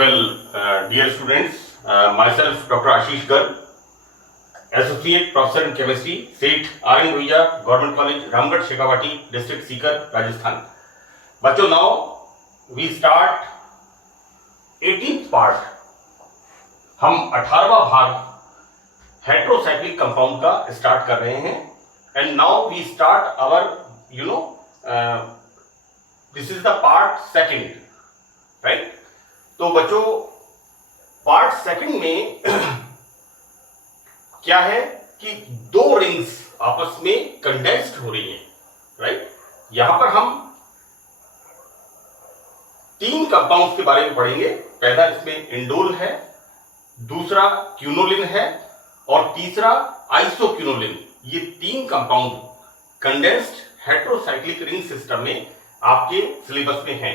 Dear students, myself Dr. Ashish Garg, Associate Professor in Chemistry, SEET RN Vija, Government College, Ramgarh, Shekhawati, District Sikar, Rajasthan. बच्चों, now we start 18th part. हम 18वां भाग heterocyclic compound का start कर रहे हैं. And now we start our this is the part second, right. तो बच्चों, part second में क्या है कि दो रिंग्स आपस में कंडेंस्ड हो रही हैं, राइट. यहां पर हम तीन कंपाउंड्स के बारे में पढ़ेंगे. पहला इसमें इंडोल है, दूसरा क्यूनोलिन है और तीसरा आइसोक्यूनोलिन. ये तीन compound condensed heterocyclic ring system में आपके सिलेबस में हैं.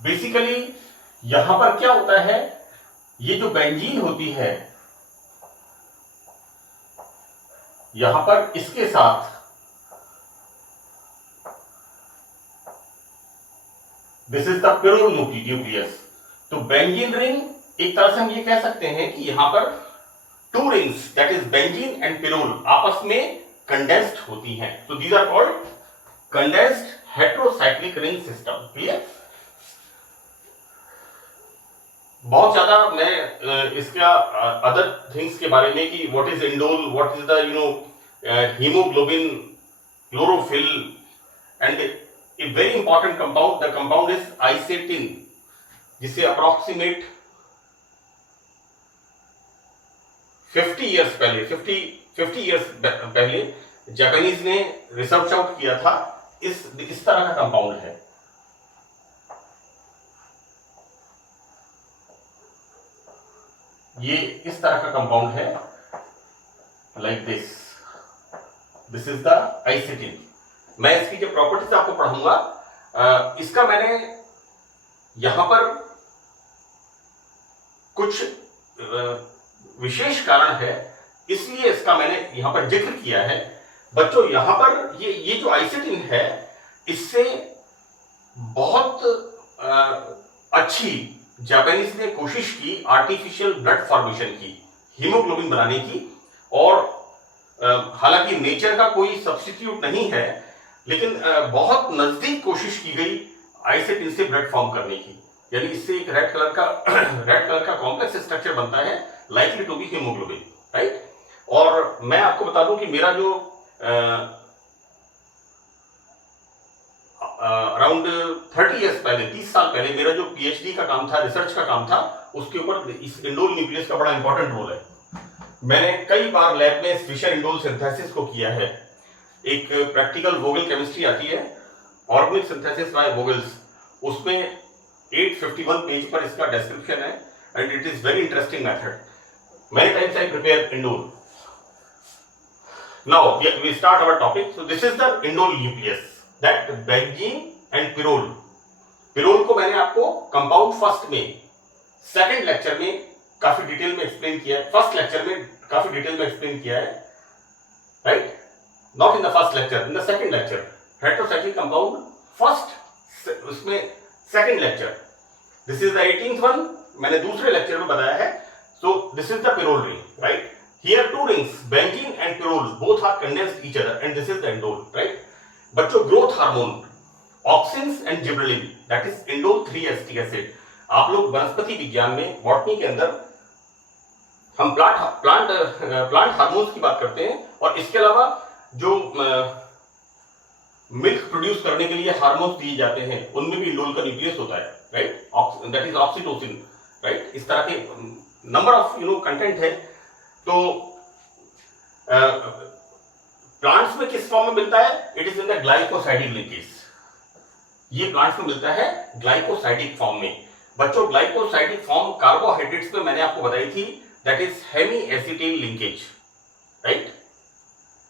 बेसिकली यहां पर क्या होता है, ये जो बेंजीन होती है यहां पर इसके साथ this is the pyrrole nucleus. तो बेंजीन रिंग, एक तरह से हम ये कह सकते हैं कि यहां पर two rings that is benzene and pyrrole आपस में कंडेंस्ड होती हैं. तो these are called condensed heterocyclic ring system. Clear. बहुत ज्यादा मैं इसका अदर थिंग्स के बारे में कि what is indole, what is the haemoglobin, chlorophyll and a very important compound, the compound is isatin, जिसे अप्रोक्सीमेट 50 इयर्स पहले जापानीज ने रिसर्च आउट किया था. इस तरह का कंपाउंड है. ये इस तरह का कंपाउंड है, लाइक दिस इज द आइसेटिन. मैं इसकी जो प्रॉपर्टीज आपको पढ़ाऊंगा, इसका मैंने यहां पर कुछ विशेष कारण है, इसलिए इसका मैंने यहां पर जिक्र किया है. बच्चों, यहां पर ये जो आइसेटिन है, इससे बहुत अच्छी जापानीज ने कोशिश की आर्टिफिशियल ब्लड फॉर्मेशन की, हीमोग्लोबिन बनाने की. और हालांकि नेचर का कोई सब्स्टिट्यूट नहीं है, लेकिन बहुत नजदीक कोशिश की गई आइसेटिन से ब्लड फॉर्म करने की. यानी इससे एक रेड कलर का कॉम्प्लेक्स स्ट्रक्चर बनता है, likely to be haemoglobin, right. और मैं आपको बता दूं कि मेरा जो अराउंड 30 इयर्स पहले, 30 साल पहले मेरा जो पीएचडी का काम था, रिसर्च का काम था, उसके ऊपर इस इंडोल न्यूक्लियस का बड़ा इंपॉर्टेंट रोल है. मैंने कई बार लैब में फिशर इंडोल सिंथेसिस को किया है. एक प्रैक्टिकल वोगल केमिस्ट्री आती है, ऑर्गेनिक सिंथेसिस बाय वोगल्स, उसमें 851 पेज पर इसका डिस्क्रिप्शन है and it is very interesting method. Many times I prepare indole. Now we start our topic. So this is the indole nucleus, that benzene and pyrrole. Pyrrole को मैंने आपको compound first में, second lecture में काफी detail में explain किया है. First lecture में काफी डिटेल में एक्सप्लेन किया है, right. Not in the first lecture, in the second lecture. Heterocyclic compound first, उसमें second lecture. This is the 18th one, मैंने दूसरे लेक्चर में बताया है. So this is the pyrrole ring, right? Here two rings, benzene and pyrrole, both are condensed each other, and this is the indole, right? बच्चों, growth hormone, auxins and gibberellin, that is indole 3-acetic acid. आप लोग वनस्पति विज्ञान में, botany के अंदर हम plant hormones की बात करते हैं, और इसके अलावा जो मिल्क प्रोड्यूस करने के लिए हार्मोन्स दिए जाते हैं, उनमें भी इंडोल का न्यूक्लियस होता है, right. That is oxytocin, right. इस तरह के नंबर ऑफ कंटेंट है. तो प्लांट्स में किस फॉर्म में मिलता है? It is in the glycosidic linkage. ये प्लांट्स में मिलता है ग्लाइकोसाइडिक फॉर्म में. बच्चों, ग्लाइकोसाइडिक फॉर्म कार्बोहाइड्रेट्स में मैंने आपको बताई थी, that is hemiacetal linkage, right.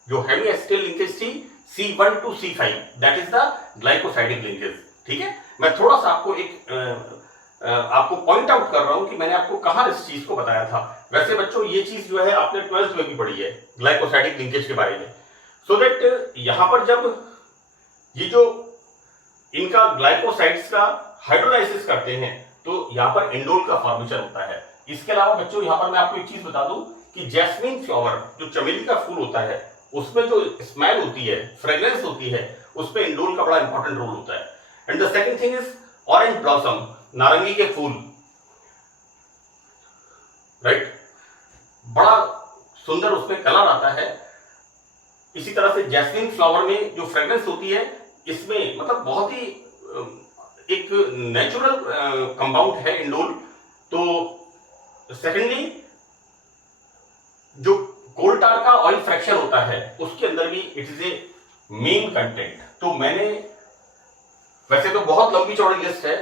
जो हेमी एसिटाइल लिंकेज थी C1 to C5, that is the glycosidic linkage. ठीक है. मैं थोड़ा सा आपको पॉइंट आउट कर रहा हूं कि मैंने आपको कहां इस चीज को बताया था. वैसे बच्चों, ये चीज जो है आपने 12th में भी पढ़ी है, ग्लाइकोसाइडिक लिंकेज के बारे में. सो दैट यहां पर जब ये जो इनका ग्लाइकोसाइड्स का हाइड्रोलाइसिस करते हैं तो यहाँ पर इंडोल का फॉर्मेशन होता है। इसके अलावा बच्चों यहाँ पर मैं आपको एक चीज बता दूं कि जैस्मिन फ्लावर जो चमेली का फूल होता है उसमें जो स्मेल होती है, फ्रेग्रेंस होती है, उसमें इंडोल का बड़ा इंपॉर्टेंट रोल होता है। And the second thing is orange blossom, नारंगी के फूल, राइट, बड़ा सुंदर उसमें कलर आता है। इसी तरह से जैस्मिन फ्लावर में जो फ्रेग्रेंस होती है, इसमें मतलब बहुत ही एक नेचुरल कंपाउंड है इंडोल। तो सेकेंडली जो कोल टार का ऑयल फ्रैक्शन होता है उसके अंदर भी it is a main content. तो मैंने वैसे तो बहुत लंबी चौड़ी लिस्ट है,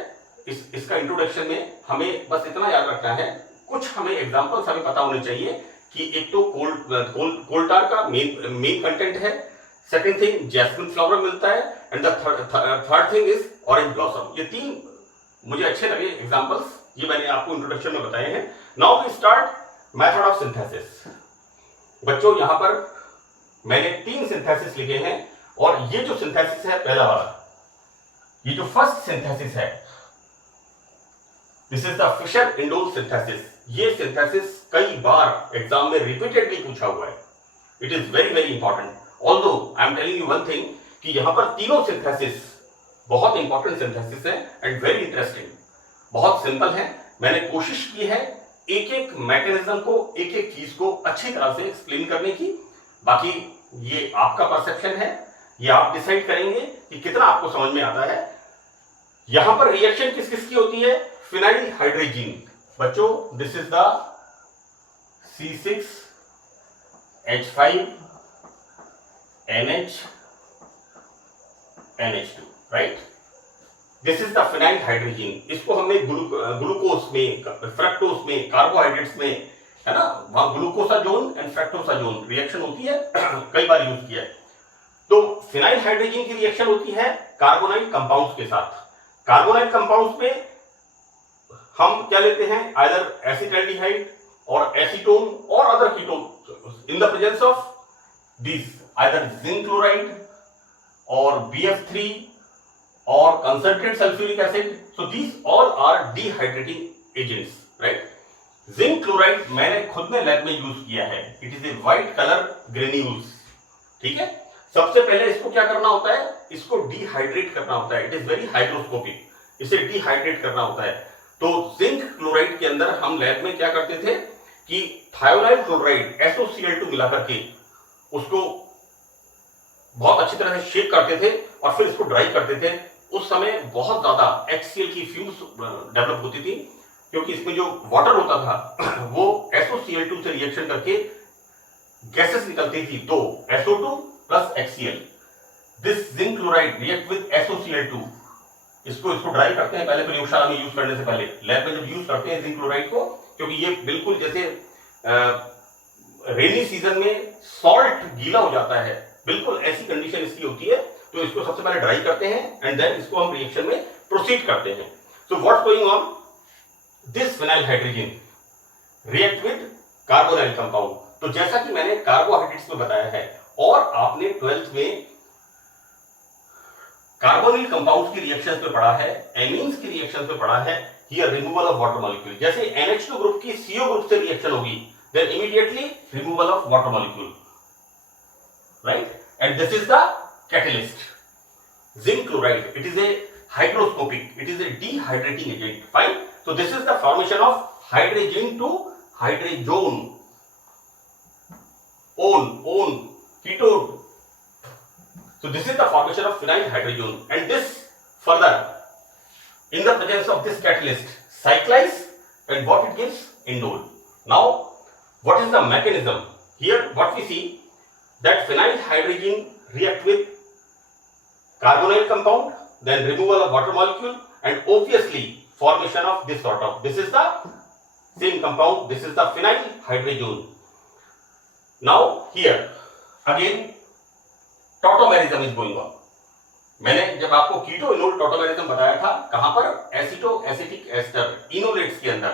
इसका इंट्रोडक्शन में हमें बस इतना याद रखना है, कुछ हमें एग्जांपल्स हमें पता होने चाहिए कि एक तो कोल टार का मेन कंटेंट है, सेकंड थिंग जैस्मिन फ्लावर मिलता है, and the third thing is orange blossom. ये तीन मुझे अच्छे लगे एग्जांपल्स, ये मैंने आपको इंट्रोडक्शन में बताए हैं। Now we start method of synthesis. बच्चों यहां पर मैंने 3 सिंथेसिस लिखे हैं, और ये जो सिंथेसिस है पहला वाला, ये जो फर्स्ट सिंथेसिस है, this is the Fischer indole synthesis. ये सिंथेसिस कई बार एग्जाम में रिपीटेडली पूछा हुआ है। It is very very important. Although I am telling you one thing कि यहां पर तीनों सिंथेसिस बहुत इंपॉर्टेंट सिंथेसिस है एंड वेरी इंटरेस्टिंग, बहुत सिंपल है। मैंने कोशिश की है एक एक मैकेनिज्म को, एक एक चीज को अच्छी तरह से एक्सप्लेन करने की। बाकी ये आपका परसेप्शन है, ये आप डिसाइड करेंगे कि कितना आपको समझ में आता है। यहां पर रिएक्शन किस किस की होती है? Phenyl hydrogen. बच्चों this is the C6H5NH2, right. This is the phenyl hydrogen. इसको हमने ग्लूकोज में, फ्रक्टोज में, कार्बोहाइड्रेट्स में, है ना, वहां ग्लूकोसाजोन एंड फ्रक्टोसाजोन रिएक्शन होती है, कई बार यूज किया है। तो फिनाइल हाइड्रोजीन की रिएक्शन होती है कार्बोनाइल कंपाउंड्स के साथ। कार्बोनाइल कंपाउंड्स में हम क्या लेते हैं? आइदर एसिटाल्डिहाइड और एसीटोन और other ketone in the presence of these, either zinc chloride or BF3 or concentrated sulfuric acid. So these all are dehydrating agents, right? Zinc chloride मैंने खुद ने लैब में यूज किया है। It is a white color granules, ठीक है। सबसे पहले इसको क्या करना होता है? इसको डिहाइड्रेट करना होता है। इट इज वेरी हाइड्रोस्कोपिक, इसे डिहाइड्रेट करना होता है। तो जिंक क्लोराइड के अंदर हम लैब में क्या करते थे कि थायोनाइल क्लोराइड SOCl2 मिला करके उसको बहुत अच्छी तरह से शेक करते थे और फिर इसको ड्राई करते थे। उस समय बहुत ज्यादा HCl की फ्यूम्स डेवलप होती थी, क्योंकि इसमें जो वाटर होता था वो SOCl2 से रिएक्शन करके गैसेस निकलती थी, तो SO2 plus HCl। This zinc chloride react with SOCl2। इसको ड्राई करते हैं पहले प्रयोगशाला में यूज करने से पहले। लैब में जब यूज करते हैं जिंक क्लोराइड को, क्योंकि ये बिल्कुल जैसे रेनी सीजन में सॉल्ट गीला हो जाता है, बिल्कुल ऐसी कंडीशन इसकी होती है। तो इसको सबसे पहले ड्राई करते हैं एंड देन इसको हम रिएक्शन में प्रोसीड करते हैं। So what's going on? This phenyl hydrogen react with carbonyl compound. तो जैसा कि मैंने कार्बोहाइड्रेट्स में बताया है, और आपने 12th में कार्बोनिल कंपाउंड्स की रिएक्शंस पे पढ़ा है, एमीन्स की रिएक्शंस पे पढ़ा है। Here removal of water molecule, जैसे NH2 ग्रुप की CO ग्रुप से रिएक्शन होगी, then immediately removal of water molecule, right? And this is the catalyst, zinc chloride. It is a hygroscopic, it is a dehydrating agent. Fine. So this is the formation of hydrogen to hydrazone, on ketone. So this is the formation of phenyl hydrazone, and this further in the presence of this catalyst cyclize, and what it gives? Indole. Now what is the mechanism? Here what we see, that phenyl hydrogen react with carbonyl compound, then removal of water molecule, and obviously formation of this sort of, this is the same compound, this is the phenyl hydrazone. Now here again tautomerism is going on. मैंने जब आपको कीटो enol tautomerism बताया था, कहां पर? एसिटो acetic ester इनोलेट्स के अंदर,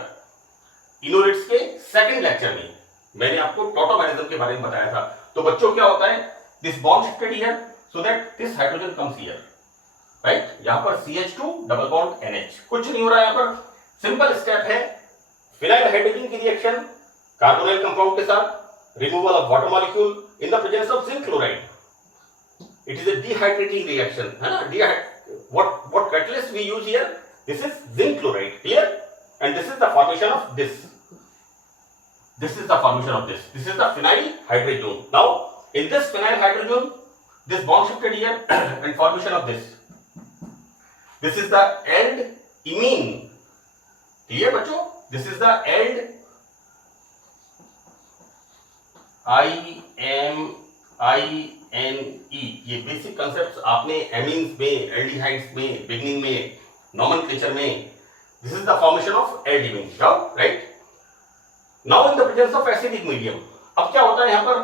इनोलेट्स के सेकंड लेक्चर में मैंने आपको टॉटोमेरिज्म के बारे में बताया था। तो बच्चों क्या होता है? This bond shifted here so that this hydrogen comes here, right. यहां पर CH2 डबल बॉन्ड NH, कुछ नहीं हो रहा है यहां पर। सिंपल स्टेप है, फिनाइल हाइड्रोजन की रिएक्शन कार्बोनाइल कंपाउंड के साथ, removal of water molecule in the presence of zinc chloride. It is a dehydrating reaction, है ना. what catalyst we use here? This is zinc chloride, clear? And this is the formation of this. This is the formation of this. This is the phenyl hydrazone. Now, in this phenyl hydrazone, this bond shifted here and formation of this. This is the ald imine. Clear, बच्चों? This is the ald IMINE. ये basic concept आपने amines में, aldehydes में, beginning में, nomenclature में. This is the formation of aldimine, right. Now in the presence of acidic medium, अब क्या होता है यहां पर,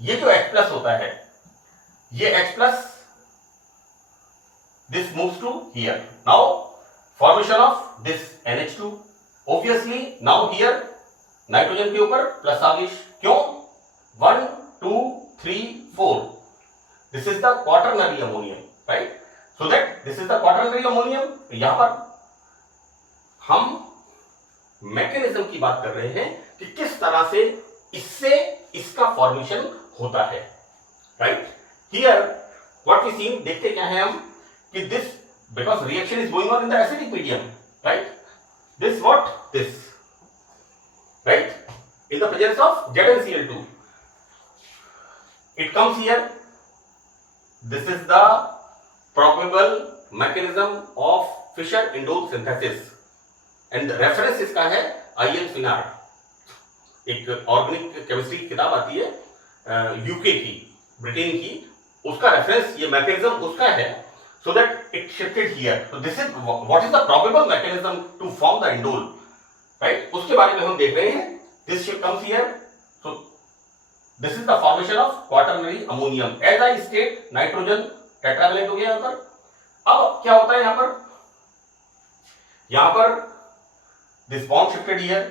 ये जो H प्लस होता है, ये H plus, this moves to here. Now formation of this NH2. Obviously now here nitrogen के ऊपर प्लस आवेश. क्यों? 1 2 3 4. This is the quaternary ammonium, right. So that this is the quaternary ammonium. यहां पर हम मैकेनिज्म की बात कर रहे हैं कि किस तरह से इससे इसका फॉर्मेशन होता है, right. Here what we seen, देखते क्या है हम कि this, because reaction is going on in the acidic medium, right. This what, this, right, in the presence of ZnCl2, it comes here. This is the probable mechanism of Fischer-Indole synthesis and the reference इसका है IN Finard. एक organic chemistry की किताब आती है UK की, Britain की, उसका रेफरेंस ये मैकेनिज्म उसका है. so that it shifted here. so this is what is the probable mechanism to form the indole, right. उसके बारे में हम देख रहे हैं. this shift comes here. so this is the formation of quaternary ammonium. as I state, nitrogen tetravalent हो गया यहाँ पर. अब क्या होता है यहाँ पर this bond shifted here.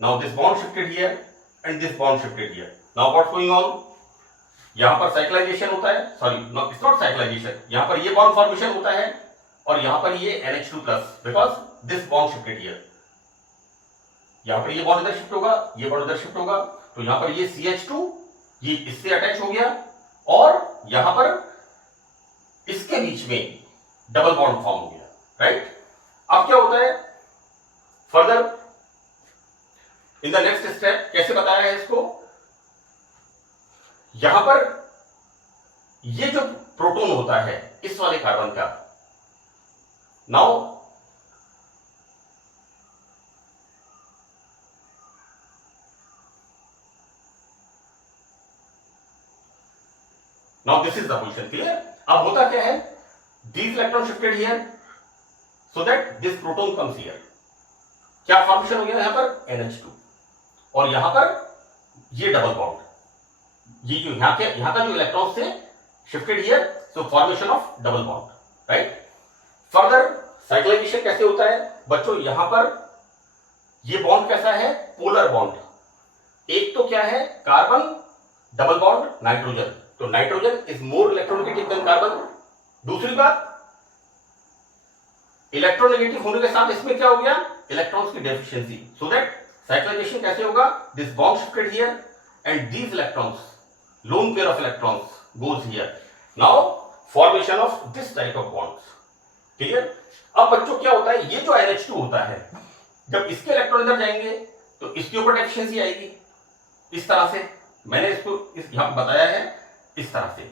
now this bond shifted here and this bond shifted here. now what's going on? यहां पर साइक्लाइजेशन होता है, सॉरी इट्स नॉट साइक्लाइजेशन, यहां पर ये बॉन्ड फॉर्मेशन होता है और यहां पर ये NH2 plus, because this bond shifted here. यहां पर ये बॉन्ड इधर शिफ्ट होगा, ये बॉन्ड इधर शिफ्ट होगा, तो यहां पर ये CH2 ये इससे अटैच हो गया और यहां पर इसके बीच में डबल बॉन्ड फॉर्म हो गया, राइट. अब क्या होता है further in the next step, कैसे बताया है इसको? यहां पर ये जो प्रोटॉन होता है इस वाले कार्बन का, now this is the position, clear. अब होता क्या है, these electron shifted here so that this proton comes here. क्या फॉर्मेशन हो गया यहां पर? NH2. और यहां पर ये डबल बॉन्ड, ये जो यहां का जो इलेक्ट्रॉन से shifted here, so formation of double bond, right. Further cyclisation कैसे होता है बच्चों? यहां पर ये बॉन्ड कैसा है? Polar bond. एक तो क्या है, कार्बन डबल बॉन्ड नाइट्रोजन, तो nitrogen is more electronegative than carbon. दूसरी बात, इलेक्ट्रोनेगेटिव होने के साथ इसमें क्या हो गया? इलेक्ट्रॉन्स की डेफिशिएंसी. सो दैट साइक्लाइजेशन कैसे होगा? This bond shifted here and these electrons, lone pair of electrons goes here. now formation of this type of bonds, clear. अब बच्चों क्या होता है, ये जो NH2 होता है, जब इसके इलेक्ट्रॉन इधर जाएंगे तो इसके ऊपर डेफिशिएंसी आएगी. इस तरह से मैंने इसको यहां बताया है, इस तरह से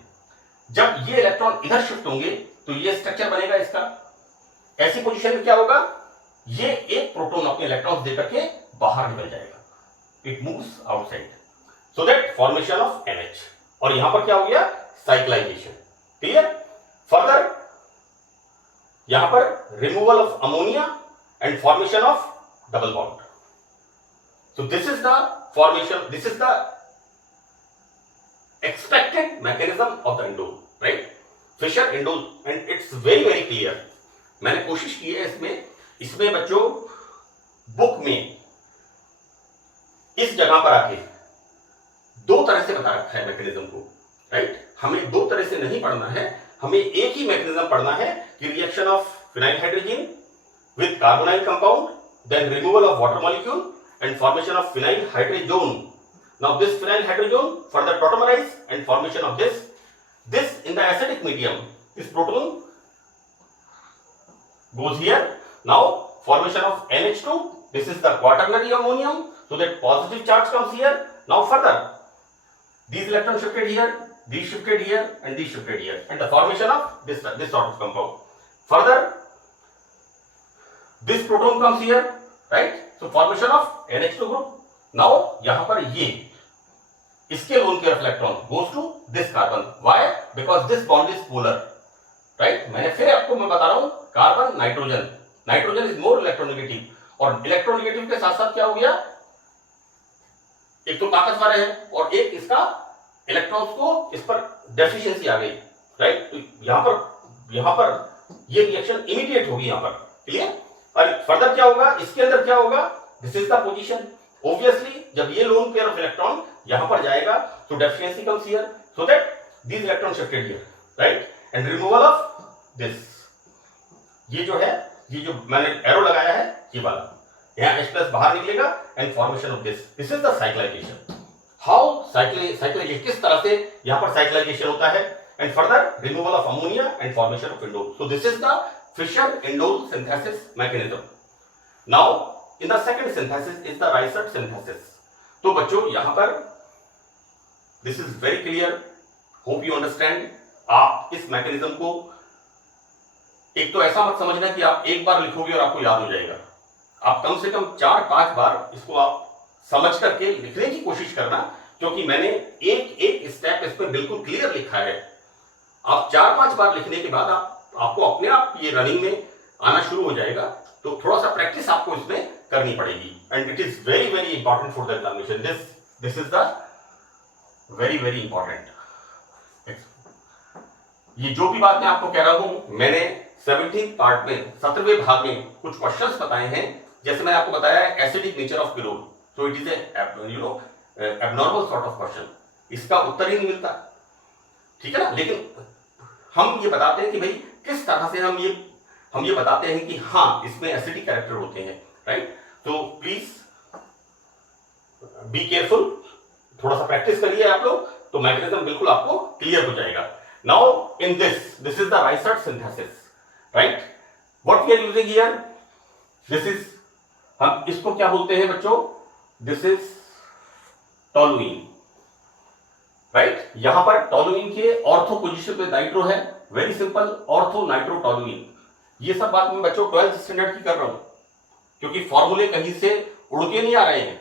जब ये इलेक्ट्रॉन इधर शिफ्ट होंगे तो ये स्ट्रक्चर बनेगा इसका. ऐसी पोजीशन में क्या होगा, ये एक प्रोटॉन अपने इलेक्ट्रॉन्स देकर के बाहर निकल जाएगा, it moves outside, so that formation of NH. और यहां पर क्या हो गया? Cyclisation, clear. फर्दर यहां पर removal of ammonia and formation of double bond. So this is the formation, this is the expected mechanism of the indole, right. Fischer indole, and it's very very clear. मैंने कोशिश की है इसमें बच्चों book में इस जगह पर आके दो तरह से बता रखा है मैकेनिज्म को, राइट. हमें दो तरह से नहीं पढ़ना है, हमें एक ही मैकेनिज्म पढ़ना है कि reaction of phenyl hydrogen with carbonyl compound, then removal of water molecule and formation of phenyl hydrazone. Now this phenyl hydrazone further tautomerize and formation of this. This in the acidic medium, this proton goes here. Now formation of NH2. This is the quaternary ammonium, so that positive charge comes here. Now further, these electrons shifted here, these shifted here, and these shifted here, and the formation of this sort of compound. Further, this proton comes here, right? So formation of NH2 group. Now यहाँ पर ये इसके lone pair of electron goes to this carbon. Why? Because this bond is polar, right? मैं बता रहा हूँ carbon nitrogen is more electronegative, और electronegative के साथ साथ क्या हो गया, एक तो ताकतवर है और एक इसका इलेक्ट्रॉन्स को इस पर डेफिशिएंसी आ गई, राइट? तो यहां पर ये रिएक्शन इमीडिएट होगी यहां पर, क्लियर? और फर्दर क्या होगा, इसके अंदर क्या होगा, this is the position. Obviously जब ये लोन पेयर ऑफ इलेक्ट्रॉन यहां पर जाएगा तो deficiency comes here, so that this electron shifted here, right? And removal of this, ये जो है, ये जो मैंने एरो लगाया है ये वाला, यहाँ H+ बाहर निकलेगा and formation of this is the cyclization. How cyclization, किस तरह से यहाँ पर साइक्लाइजेशन होता है, and further removal of ammonia and formation of indole. So this is the Fischer indole synthesis mechanism. Now in the second synthesis is the Reissert synthesis. तो बच्चों यहाँ पर this is very clear, hope you understand. आप इस mechanism को एक तो ऐसा मत समझना कि आप एक बार लिखोगे और आपको याद हो जाएगा. आप कम से कम 4-5 बार इसको आप समझ करके लिखने की कोशिश करना, क्योंकि मैंने एक स्टेप इस पर बिल्कुल क्लियर लिखा है. आप 4-5 बार लिखने के बाद आपको अपने आप ये रनिंग में आना शुरू हो जाएगा. तो थोड़ा सा प्रैक्टिस आपको इसमें करनी पड़ेगी, and it is very very important for the examination. This is the very very important. ये जो भी बात मैं आपको कह रहा हूं, मैंने 17th पार्ट में 17वें भाग में कुछ क्वेश्चंस बताए हैं. जैसे मैंने आपको बताया acidic nature of pyrrole, so it is abnormal sort of question. इसका उत्तर ही नहीं मिलता, ठीक है ना? लेकिन हम ये बताते हैं कि भाई किस तरह से हम ये बताते हैं कि हाँ इसमें एसिडिक कैरेक्टर होते हैं, राइट? तो प्लीज बी केयरफुल, थोड़ा सा प्रैक्टिस करिए आप लोग, तो मैकेनिज्म बिल्कुल आपको क्लियर हो जाएगा. Now in this is the Reissert synthesis, right? What we are using here, this is, हम इसको क्या बोलते हैं बच्चों, दिस इज टोलुइन, राइट? यहां पर टोलुइन के ऑर्थो पोजीशन पे नाइट्रो है. Very simple, ortho nitro toluene. ये सब बात मैं बच्चों 12th स्टैंडर्ड की कर रहा हूं, क्योंकि फॉर्मूले कहीं से उड़ के नहीं आ रहे हैं.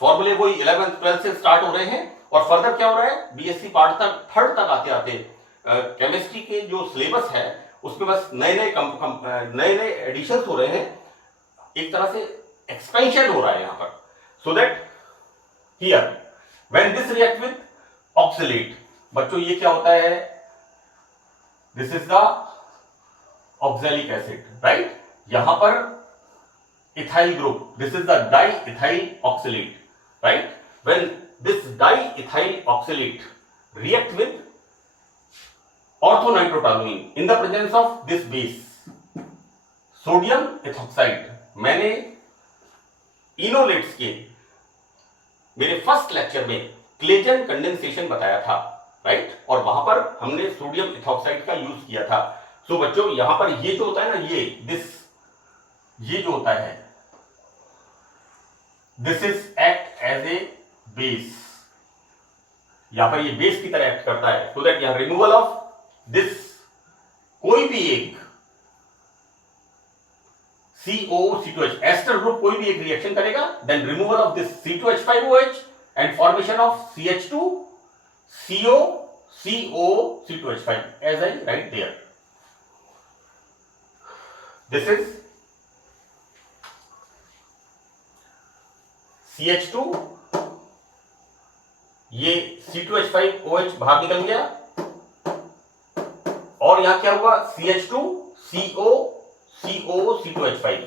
फॉर्मूले वही 11th 12th से स्टार्ट हो रहे हैं, और फर्दर क्या हो रहा है, बीएससी पार्ट तक, थर्ड तक आते आते केमिस्ट्री के जो सिलेबस है उसमें बस नए एडिशंस हो रहे हैं, एक तरह से एक्सपेंशन हो रहा है यहां पर. So that here when this react with oxalate, बच्चों ये क्या होता है, this is the oxalic acid, right? यहां पर ethyl group, this is the di ethyl oxalate, right? When this di ethyl oxalate react with orthonitrotoluene in the presence of this base sodium ethoxide. मैंने इनोलेट्स के मेरे first lecture में Claisen condensation बताया था, right? और वहां पर हमने सोडियम इथॉक्साइड का यूज किया था. सो बच्चों यहां पर ये जो होता है ना, ये जो होता है, this is act as a base. यहां पर ये बेस की तरह एक्ट करता है, सो दैट यहां रिमूवल ऑफ दिस, कोई भी एक COO-C2H एस्टर ग्रुप कोई भी एक रिएक्शन करेगा, then removal of this C2H5OH and formation of CH2CO COO-C2H5 as I write there. This is CH2, ये C2H5OH बाहर निकल गया, और यहां क्या हुआ, CH2CO COO-C2H5,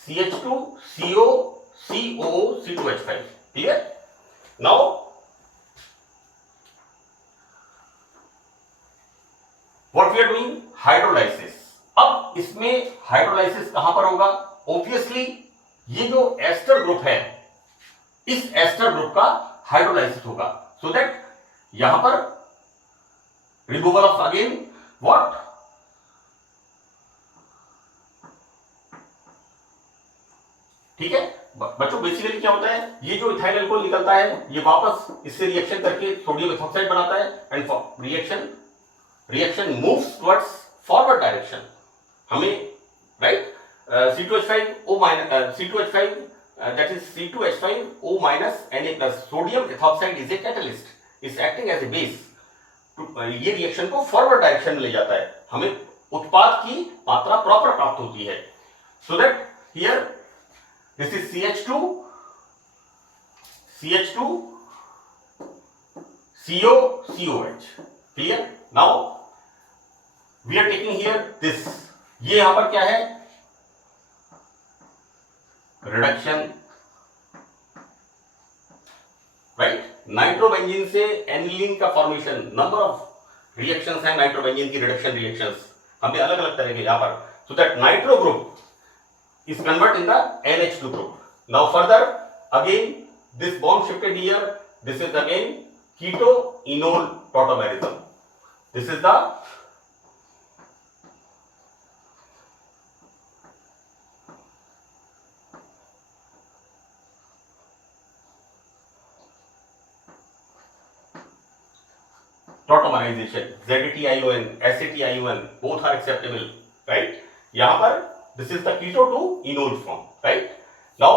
CH2CO COO-C2H5. Clear? Now what we are doing, hydrolysis. अब इसमें हाइड्रोलाइसिस कहां पर होगा? ऑब्वियसली ये जो एस्टर ग्रुप है, इस एस्टर ग्रुप का हाइड्रोलाइसिस होगा, सो दैट यहां पर रिमूवल ऑफ अगेन व्हाट? ठीक है बच्चों, बेसिकली क्या होता है, ये जो इथाइल अल्कोहल निकलता है ये वापस इससे रिएक्शन करके सोडियम इथॉक्साइड बनाता है and reaction moves towards forward direction. हमें right C2H5O minus C2H5 that is C2H5O minus Na+, sodium ethoxide is a catalyst, is acting as a base to ये रिएक्शन को फॉरवर्ड डायरेक्शन में ले जाता है, हमें उत्पाद की मात्रा प्रॉपर प्राप्त होती है। So that here this is CH2 CO COH, clear? Now we are taking here this, ये यहां पर क्या है? Reduction, right? नाइट्रोबेंजीन से एनिलीन का फॉर्मेशन, नंबर ऑफ रिएक्शंस हैं नाइट्रोबेंजीन की रिडक्शन रिएक्शंस, हमने अलग अलग तरह के यहां पर, so that nitro group is convert in the NH2 group. Now further again this bond shifted here, this is again keto enol tautomerism, this is the tautomerization, ZTION, SATION, both are acceptable, right? यहां पर this is the keto to enol form, right? Now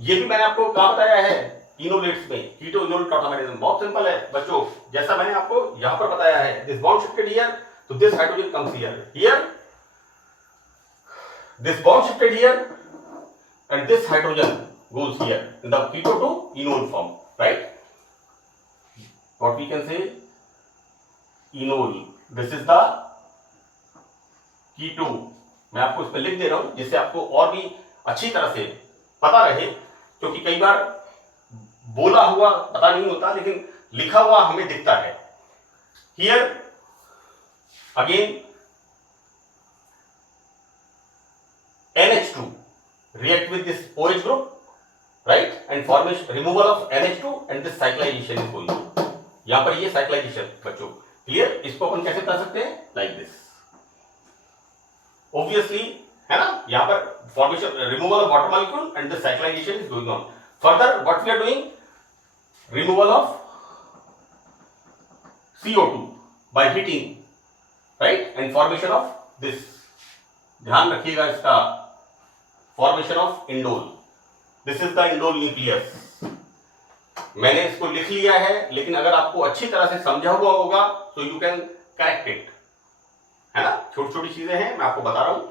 ये भी मैंने आपको कहा बताया है इनोलेट्स में, कीटो इनोल टॉटोमेरिज्म बहुत सिंपल है बच्चों, जैसा मैंने आपको यहां पर बताया है, दिस बॉन्ड शिफ्टेड हियर, तो this hydrogen comes here, this bond shifted here and this hydrogen goes here in the keto to enol form, right? What we can say, enol, this is the keto, मैं आपको इस पे लिख दे रहा हूं जिससे आपको और भी अच्छी तरह से पता रहे, क्योंकि कई बार बोला हुआ पता नहीं होता लेकिन लिखा हुआ हमें दिखता है। Here again NH2 react with this OH group, right, and formation removal of NH2 and this cyclization is going on। यहां पर ये cyclization बच्चों क्लियर, इसको अपन कैसे कर सकते हैं? लाइक दिस, ऑब्वियसली है ना, यहां पर formation removal of water molecule and the cyclisation is going on. Further what we are doing, removal of CO2 by heating, right, and formation of this, ध्यान रखिएगा इसका, formation of indole, this is the indole nucleus. मैंने इसको लिख लिया है, लेकिन अगर आपको अच्छी तरह से समझा हुआ होगा तो यू कैन करेक्ट इट, है ना, छोटी छोटी चीजें हैं मैं आपको बता रहा हूं।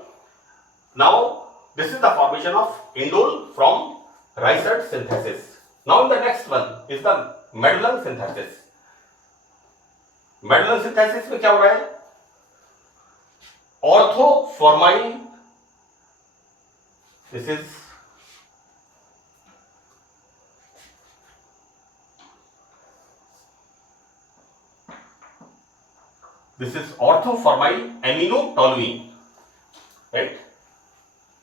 Now this is the formation of indole from Reissert synthesis. Now in the next one is the Madelung synthesis. Madelung synthesis में क्या हो रहा है? Orthoformyl, this is orthoformyl aminotoluene, right?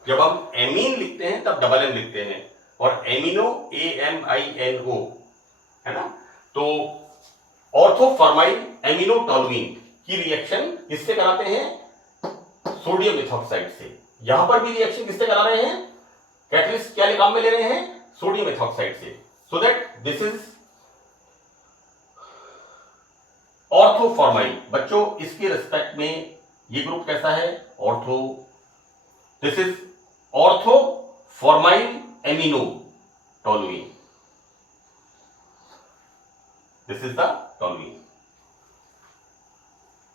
जब हम एमीन लिखते हैं तब डबल एम लिखते हैं, और एमिनो AMINO, है ना, तो ऑर्थोफॉर्माइल एमिनोटोलुइन की रिएक्शन किससे कराते हैं? सोडियम इथॉक्साइड से। यहां पर भी रिएक्शन किससे करा रहे हैं? कैटलिस्ट क्या काम में ले रहे हैं? सोडियम इथॉक्साइड से, so that this is orthoformyl. बच्चों इसके रिस्पेक्ट में ये ग्रुप कैसा है? Ortho, this is orthoformyl aminotoluene, this is the toluene,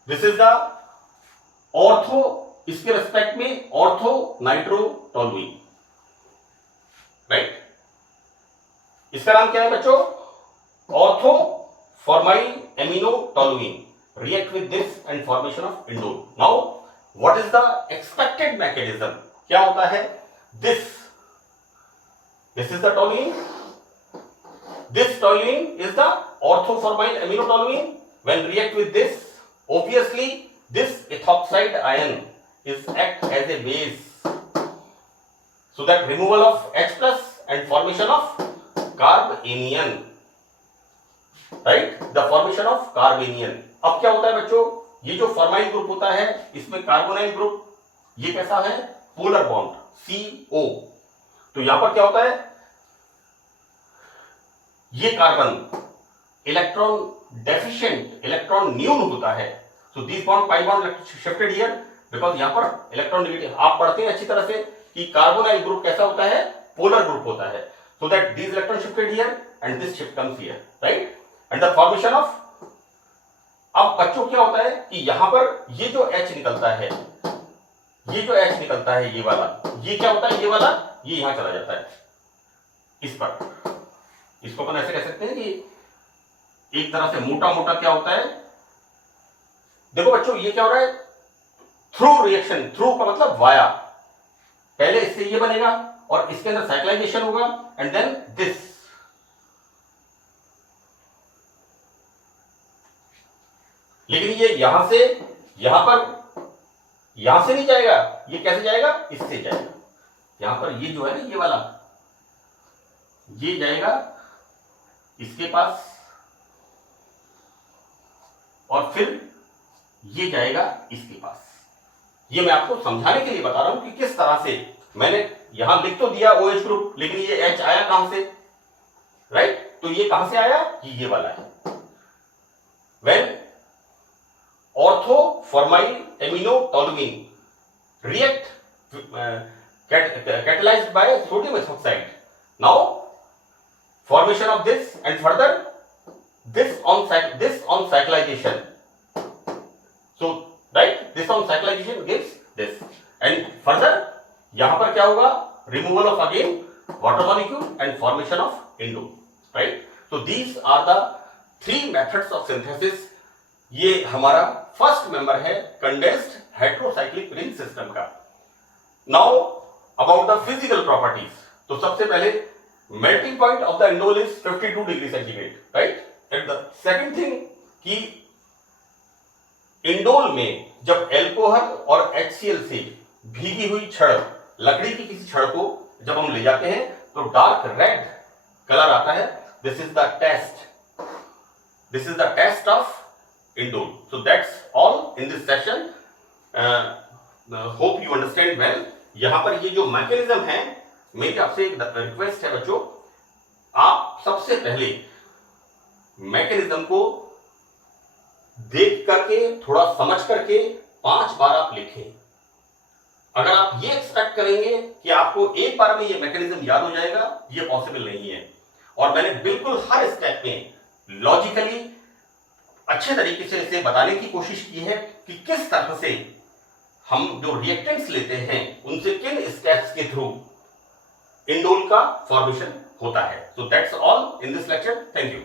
this is the ortho, इसके रिस्पेक्ट में ऑर्थो नाइट्रोटोलुइन, राइट? इसका नाम क्या है बच्चों? Ortho formyl aminotoluene react with this and formation of indole. Now what is the expected mechanism? क्या होता है? this is the toluene, this toluene is the orthoformyl aminotoluene. When react with this, obviously this ethoxide ion is act as a base so that removal of H plus and formation of carbanion, right? The formation of carbanion. अब क्या होता है बच्चों, ये जो formyl group होता है इसमें कार्बोनाइल ग्रुप, ये कैसा है, पोलर बॉन्ड CO। तो यहां पर क्या होता है, ये कार्बन इलेक्ट्रॉन डेफिशिएंट, इलेक्ट्रॉन न्यून होता है। So this bond pi bond shifted here because यहां पर इलेक्ट्रॉन नेगेटिव। आप पढ़ते हैं अच्छी तरह से कि कार्बोनाइल ग्रुप कैसा होता है, पोलर ग्रुप होता है। So that this electron shifted here and this shift comes here, right? And the formation of, अब बच्चों क्या होता है कि यहां पर ये जो H निकलता है, ये जो H निकलता है ये वाला, ये क्या होता है, ये वाला ये यहां चला जाता है इस पर। इसको अपन ऐसे कह सकते हैं कि एक तरह से मोटा मोटा क्या होता है, देखो बच्चों ये क्या हो रहा है, थ्रू रिएक्शन, थ्रू का मतलब वाया, पहले इससे ये बनेगा और इसके अंदर साइक्लाइजेशन होगा एंड देन दिस। लेकिन ये यहां से यहां पर, यहां से नहीं जाएगा, ये कैसे जाएगा, इससे जाएगा। यहां पर ये जो है ना ये वाला, ये जाएगा इसके पास और फिर ये जाएगा इसके पास। ये मैं आपको समझाने के लिए बता रहा हूं कि किस तरह से, मैंने यहां लिख तो दिया OH ग्रुप, लेकिन ये H आया कहां से, राइट? तो ये कहां से आया, ये वाला है। When ortho formyl amino toluene react catalyzed by sodium ethoxide, now formation of this and further this on cyclization. So right, this on cyclization gives this and further यहां पर क्या होगा, removal of again water molecule and formation of indole, right? So these are the three methods of synthesis. ये हमारा first member है condensed heterocyclic ring system का। Now about the physical properties. तो सबसे पहले melting point of the indole is 52 degree centigrade, right? And the second thing कि indole में जब एल्कोहल और HCl से भीगी हुई छड़, लकड़ी की किसी छड़ को जब हम ले जाते हैं तो डार्क रेड कलर आता है। This is the test, this is the test of indole. So that's all in this session. Hope you understand well. यहां पर ये जो मैकेनिज्म है, मेरी आपसे एक रिक्वेस्ट है बच्चों, आप सबसे पहले मैकेनिज्म को देख करके, थोड़ा समझ करके 5 बार आप लिखें। अगर आप ये एक्सपेक्ट करेंगे कि आपको एक बार में ये मैकेनिज्म याद हो जाएगा, ये पॉसिबल नहीं है। और मैंने बिल्कुल हर स्टेप में लॉजिकली अच्छे तरीके से इसे बताने की कोशिश की है कि किस तरह से हम जो रिएक्टेंट्स लेते हैं उनसे किन स्टेप्स के थ्रू इंडोल का फॉर्मेशन होता है। So that's all in this lecture. Thank you.